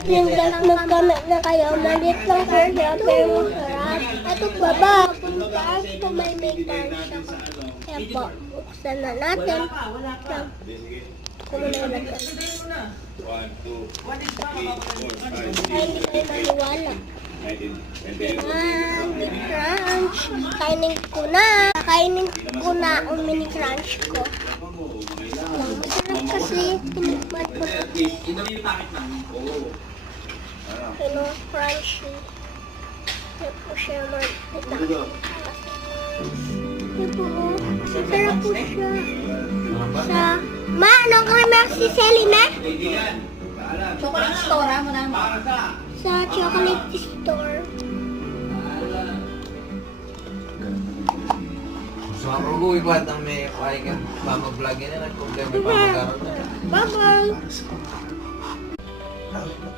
like and guys, mag-comment na kayo. Maliit lang sir siya, pero masarap. Ito pa ba? Puntaas po may crunch ako. Kaya po, buksan na natin. Kung muna natin. 1, 2, 3, 4, 5, 6. Ay, hindi kayo maniwala. May crunch. Kainin ko na. Kainin ko na ang mini crunch ko. Masarap kasi. Tinikman ko na. Kino crunchy. Kaya po siya mag-ita. Kaya po, masarap po siya. Sa... Ma, anong creamer si Selina? Chocolate store, ha? Muna mo. Sa chocolate store. So, ang rugo iba ang may kaya ka pa mag-vlog yan. Nag-problema pa mag-aral na. Bye-bye!